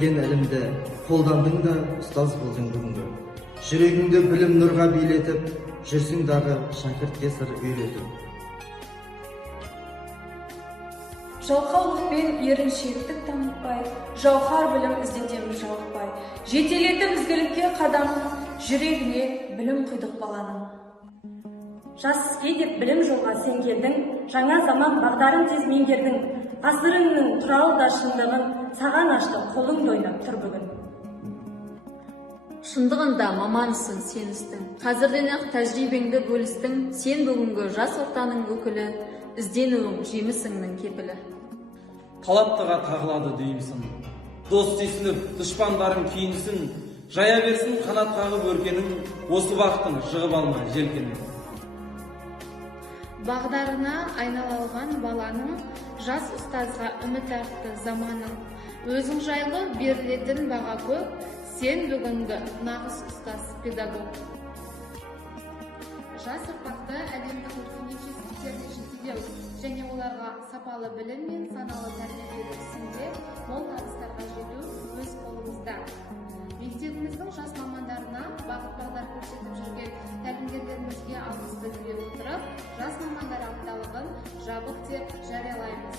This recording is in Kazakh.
берген әлемді қолдандың да ұстаз болдың бүгінгі. Жүрегіңді білім нұрға билетіп, жүрсің дағы шәкіртке сыр үйретіп. Жалқаулықпен еріншектік танытпай, жауһар білім іздетеміз жалықпай. Жетелетіп ізгілікке қадам, жүрегіне білім құйдық баланың. Жас іске деп білім жолға сен келдің, жаңа заман бағдарын тез меңгердің. Ғасырыңның құралы да шындығын саған ашты, қолыңды ойнап тұр бүгін. Шындығында мамансың сен істің, қазірден-ақ тәжірибеңді бөлістің, сен бүгінгі жас ортаның өкілі, ізденуің жемісіңнің кепілі. Талаптыға тағылады деймісің, дос тесініп, дұшпандарың киінсін, жая берсін қанат қағып өркенің, осы бақтың жығып алма желкенің. Бағдарына айналалған баланың, жас ұстазға үміт артты заманың. Өзің жайлы берілетін баға көп, сен бүгінгі нағыз ұстаз педагог. Жас ұрпақты әлемдік өркениет жетістіктеріне жетелеу және оларға сапалы білім мен саналы тәрбие ісінде мол табыстарға жету өз қолымызда. Мектебіміздің жас мамандарына бағыт-бағдар көрсетіп жүрген тәлімгерлерімізге алғыс білдіре отырып, жас мамандар апталығын жабық деп жариялаймыз.